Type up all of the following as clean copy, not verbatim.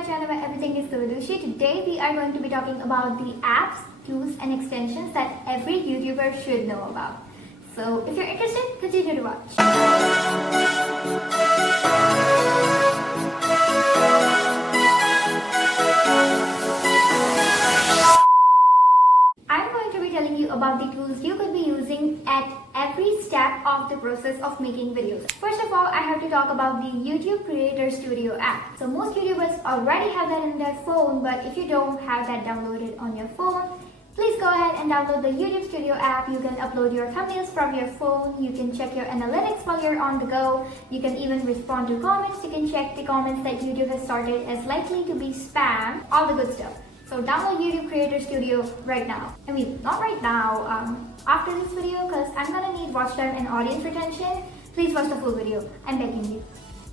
my channel where everything is Vidushi. Today we are going to be talking about the apps, tools and extensions that every YouTuber should know about. So if you're interested, continue to watch. I'm going to be telling you about the tools you could be using at every step of the process of making videos. First of all, I have to talk about the YouTube Creator Studio app. So most YouTubers already have that in their phone, but if you don't have that downloaded on your phone, please go ahead and download the YouTube Studio app. You can upload your thumbnails from your phone. You can check your analytics while you're on the go. You can even respond to comments. You can check the comments that YouTube has started as likely to be spam. All the good stuff. So download YouTube Creator Studio right now. I mean, not right now, after this video, because I'm gonna need watch time and audience retention. Please watch the full video. I'm begging you.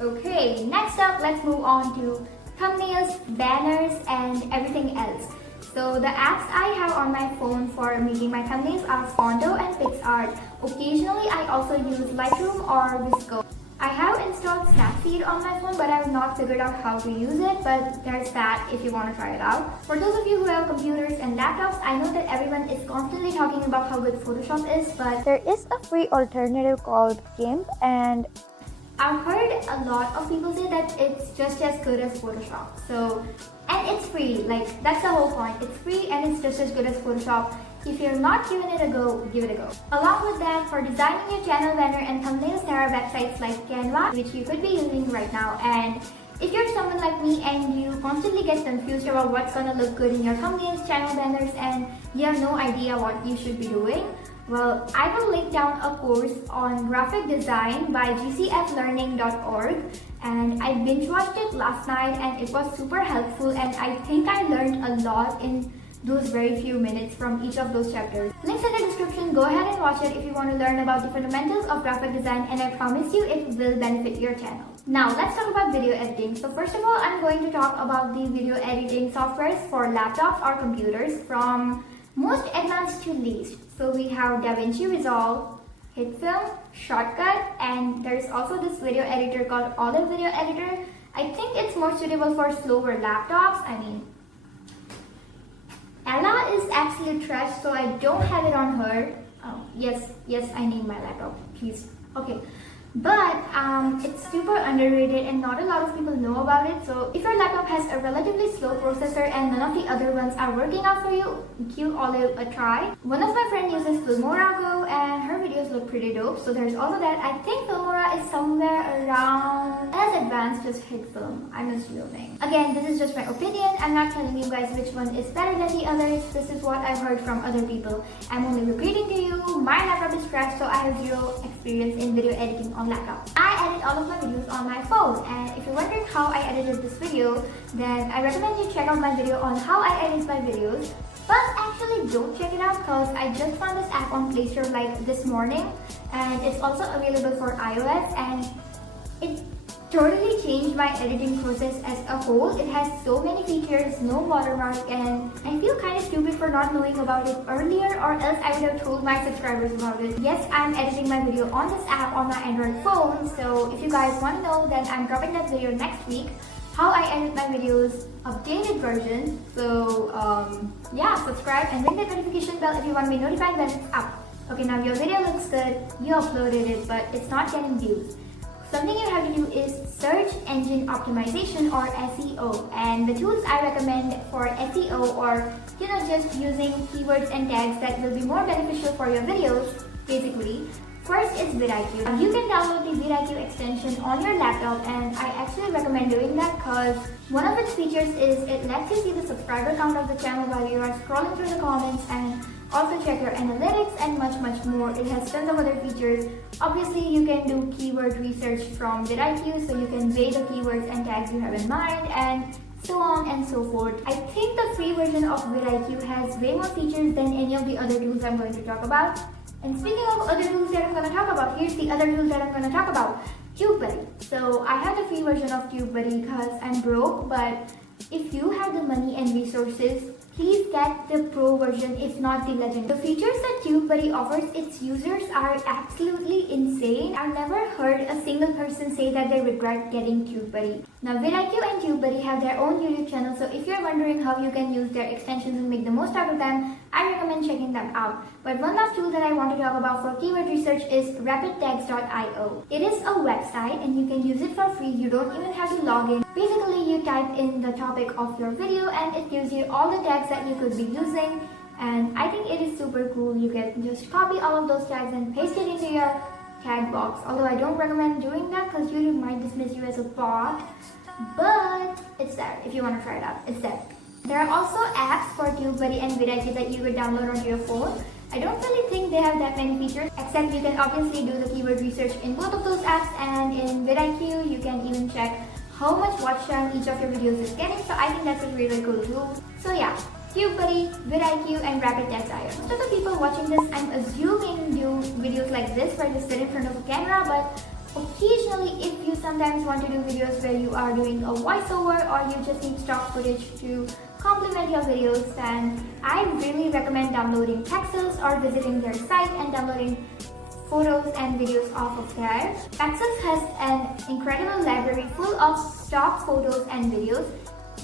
Okay, next up, let's move on to thumbnails, banners, and everything else. So the apps I have on my phone for making my thumbnails are Fondo and PixArt. Occasionally, I also use Lightroom or Visco. I have installed Snapseed on my phone, but I have not figured out how to use it, but there's that if you want to try it out. For those of you who have computers and laptops, I know that everyone is constantly talking about how good Photoshop is, but there is a free alternative called GIMP, and I've heard a lot of people say that it's just as good as Photoshop. And it's free, like that's the whole point. It's free and it's just as good as Photoshop. If you're not giving it a go, give it a go. Along with that, for designing your channel banner and thumbnails, there are websites like Canva, which you could be using right now. And if you're someone like me and you constantly get confused about what's gonna look good in your thumbnails, channel banners, and you have no idea what you should be doing, well, I will link down a course on graphic design by gcflearning.org, and I binge watched it last night and it was super helpful, and I think I learned a lot in those very few minutes from each of those chapters. Links in the description. Go ahead and watch it if you want to learn about the fundamentals of graphic design, and I promise you it will benefit your channel. Now let's talk about video editing. So first of all, I'm going to talk about the video editing softwares for laptops or computers from most advanced to least. So we have DaVinci Resolve, HitFilm, Shortcut, and there's also this video editor called Olive Video Editor. I think it's more suitable for slower laptops. I mean, Ella is absolute trash, so I don't have it on her. Oh, yes, I need my laptop, please. Okay. But it's super underrated and not a lot of people know about it. So if your laptop has a relatively slow processor and none of the other ones are working out for you, give Olive a try. One of my friends uses Filmora Go and her videos look pretty dope. So there's also that. I think Filmora is somewhere around as advanced as HitFilm. I'm assuming. Again, this is just my opinion. I'm not telling you guys which one is better than the others. This is what I've heard from other people. I'm only repeating to you. My laptop is trash, so I have zero experience in video editing on laptop. I edit all of my videos on my phone, and if you're wondering how I edited this video, then I recommend you check out my video on how I edit my videos. But actually don't check it out because I just found this app on Playstore like this morning, and it's also available for iOS, and it totally changed my editing process as a whole. It has so many features, no watermark, and I feel kind of stupid for not knowing about it earlier, or else I would have told my subscribers about it. Yes, I'm editing my video on this app on my Android phone, so if you guys want to know, then I'm dropping that video next week, how I edit my videos, updated version. So yeah, subscribe and ring the notification bell if you want to be notified when it's up. Okay, now your video looks good, you uploaded it, but it's not getting views. Something you have to do is search engine optimization, or SEO, and the tools I recommend for SEO, or just using keywords and tags that will be more beneficial for your videos, basically. First is Vidushi. You can download the Vidushi extension on your laptop, and I actually recommend doing that because one of its features is it lets you see the subscriber count of the channel while you are scrolling through the comments, and also check your analytics and much more. It has tons of other features. Obviously, you can do keyword research from Vidushi, so you can weigh the keywords and tags you have in mind, and so on and so forth. I think the free version of Vidushi has way more features than any of the other tools I'm going to talk about. And speaking of other tools that I'm going to talk about, here's the other tools that I'm going to talk about. TubeBuddy. So I have the free version of TubeBuddy because I'm broke, but if you have the money and resources, please get the pro version, if not the legend. The features that TubeBuddy offers its users are absolutely insane. I've never heard a single person say that they regret getting TubeBuddy. Now, Vidushi and TubeBuddy have their own YouTube channel, so if you're wondering how you can use their extensions and make the most out of them, I recommend checking them out. But one last tool that I want to talk about for keyword research is rapidtext.io. It is a website and you can use it for free. You don't even have to log in. Basically, you type in the topic of your video and it gives you all the tags that you could be using. And I think it is super cool. You can just copy all of those tags and paste it into your tag box. Although I don't recommend doing that because YouTube might dismiss you as a bot. But it's there. If you want to try it out, it's there. There are also apps for TubeBuddy and Vidushi that you could download onto your phone. I don't really think they have that many features, except you can obviously do the keyword research in both of those apps, and in Vidushi you can even check how much watch time each of your videos is getting, so I think that's a really cool tool. So yeah, TubeBuddy, Vidushi and rapidtext.io. Most of the people watching this, I'm assuming, do videos like this where you sit in front of a camera, but occasionally if you sometimes want to do videos where you are doing a voiceover or you just need stock footage to complement your videos, then I really recommend downloading Pexels or visiting their site and downloading photos and videos off of there. Pexels has an incredible library full of stock photos and videos.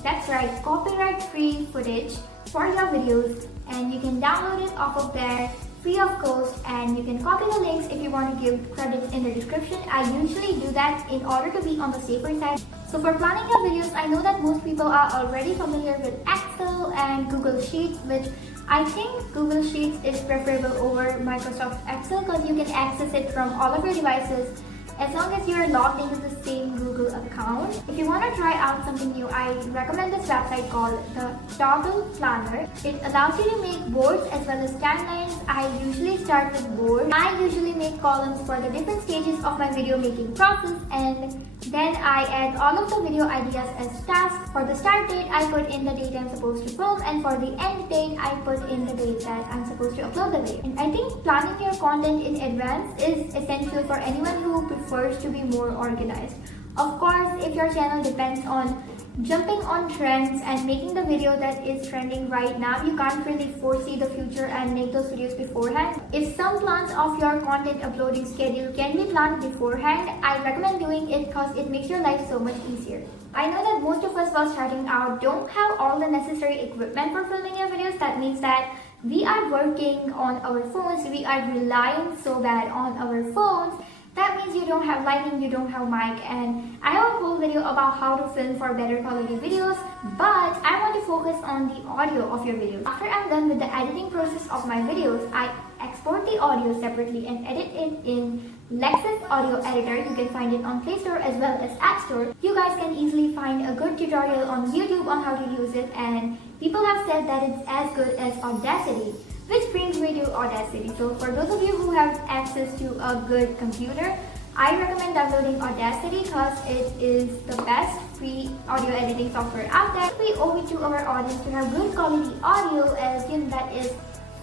That's right, copyright-free footage for your videos, and you can download it off of there free of cost, and you can copy the links if you want to give credits in the description. I usually do that in order to be on the safer side. So for planning your videos, I know that most people are already familiar with Excel and Google Sheets, which I think Google Sheets is preferable over Microsoft Excel because you can access it from all of your devices as long as you're logged into the same Google account. If you want to try out something new, I recommend this website called the Toggle Planner. It allows you to make boards as well as timelines. I usually start with boards. I usually make columns for the different stages of my video making process, and then I add all of the video ideas as tasks. For the start date, I put in the date I'm supposed to film, and for the end date, I put in the date that I'm supposed to upload the video. And I think planning your content in advance is essential for anyone who prefers to be more organized. Of course, if your channel depends on jumping on trends and making the video that is trending right now, you can't really foresee the future and make those videos beforehand. If some plans of your content uploading schedule can be planned beforehand, I recommend doing it because it makes your life so much easier. I know that most of us while starting out don't have all the necessary equipment for filming your videos. That means that we are working on our phones, we are relying so bad on our phones. That means you don't have lighting, you don't have mic, and I have a whole video about how to film for better quality videos, but I want to focus on the audio of your videos. After I'm done with the editing process of my videos, I export the audio separately and edit it in Lexis Audio Editor. You can find it on Playstore as well as Appstore. You guys can easily find a good tutorial on YouTube on how to use it, and people have said that it's as good as Audacity. Which brings me to Audacity. So for those of you who have access to a good computer, I recommend downloading Audacity because it is the best free audio editing software out there. We owe it to our audience to have good quality audio, as you know that is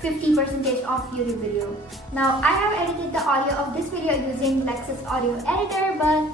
50% of YouTube video. Now I have edited the audio of this video using Lexis Audio Editor, but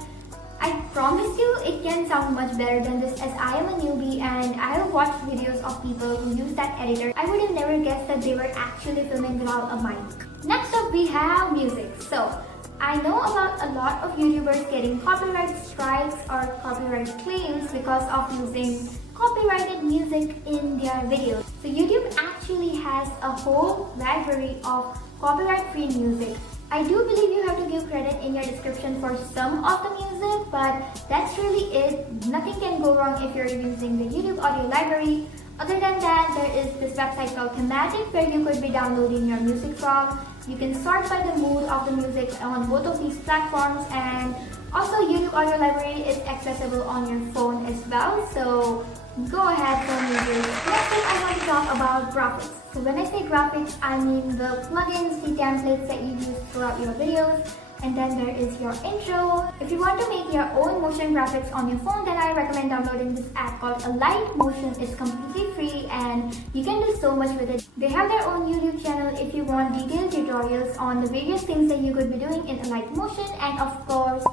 I promise you it can sound much better than this, as I am a newbie and I have watched videos of people who use that editor. I would have never guessed that they were actually filming without a mic. Next up we have music. So I know about a lot of YouTubers getting copyright strikes or copyright claims because of using copyrighted music in their videos. So YouTube actually has a whole library of copyright-free music. I do believe you have to give credit in your description for some of the music, but that's really it. Nothing can go wrong if you're using the YouTube audio library. Other than that, there is this website called Thematic where you could be downloading your music from. You can sort by the mood of the music on both of these platforms, and also YouTube audio library is accessible on your phone as well. So go ahead, film users. Next thing I want to talk about graphics. So when I say graphics, I mean the plugins, the templates that you use throughout your videos. And then there is your intro. If you want to make your own motion graphics on your phone, then I recommend downloading this app called Alight Motion. It's completely free and you can do so much with it. They have their own YouTube channel if you want detailed tutorials on the various things that you could be doing in Alight Motion. And of course,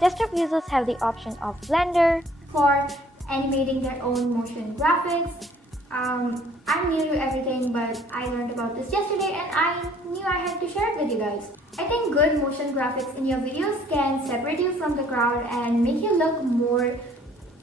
Desktop users have the option of Blender for animating their own motion graphics. I'm new to everything, but I learned about this yesterday and I knew I had to share it with you guys. I think good motion graphics in your videos can separate you from the crowd and make you look more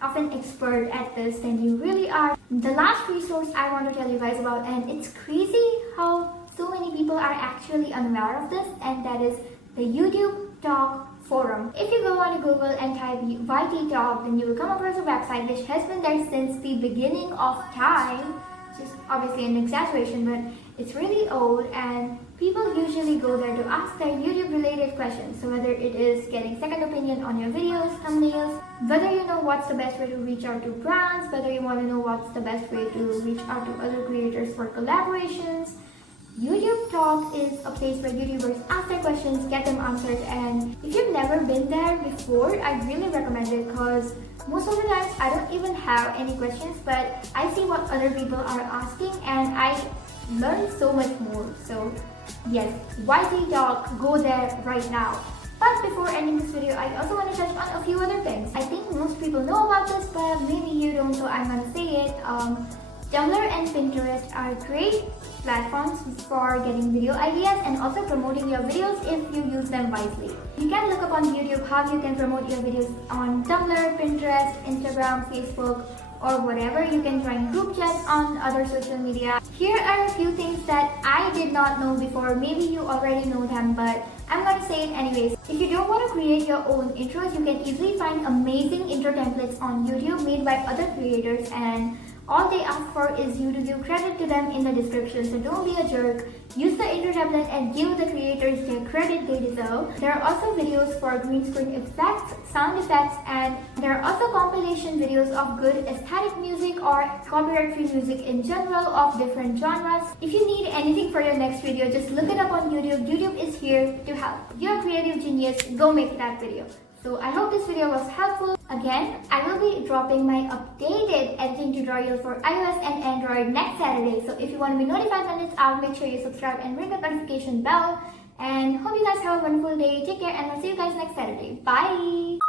of an expert at this than you really are. The last resource I want to tell you guys about, and it's crazy how so many people are actually unaware of this, and that is the YouTube Talk forum. If you go on Google and type YT Talk, then you will come across a website which has been there since the beginning of time. Which is obviously an exaggeration, but it's really old, and people usually go there to ask their YouTube related questions. So whether it is getting second opinion on your videos, thumbnails, whether you know what's the best way to reach out to brands, whether you want to know what's the best way to reach out to other creators for collaborations, YouTube Talk is a place where YouTubers ask their questions, get them answered, and if you've never been there before, I really recommend it because most of the times I don't even have any questions, but I see what other people are asking and I learn so much more. So yes, YT Talk, go there right now. But before ending this video, I also want to touch on a few other things. I think most people know about this, but maybe you don't, so I'm gonna say it. Tumblr and Pinterest are great platforms for getting video ideas and also promoting your videos if you use them wisely. You can look up on YouTube how you can promote your videos on Tumblr, Pinterest, Instagram, Facebook, or whatever. You can join group chats on other social media. Here are a few things that I did not know before. Maybe you already know them, but I'm going to say it anyways. If you don't want to create your own intros, you can easily find amazing intro templates on YouTube made by other creators, and all they ask for is you to give credit to them in the description. So don't be a jerk. Use the intro template and give the creators their credit they deserve. There are also videos for green screen effects, sound effects, and there are also compilation videos of good aesthetic music or copyright-free music in general of different genres. If you need anything for your next video, just look it up on YouTube. YouTube is here to help. You're a creative genius. Go make that video. So I hope this video was helpful. Again, I will be dropping my updated editing tutorial for iOS and Android next Saturday. So if you want to be notified when it's out, make sure you subscribe and ring the notification bell. And hope you guys have a wonderful day. Take care and I'll see you guys next Saturday. Bye!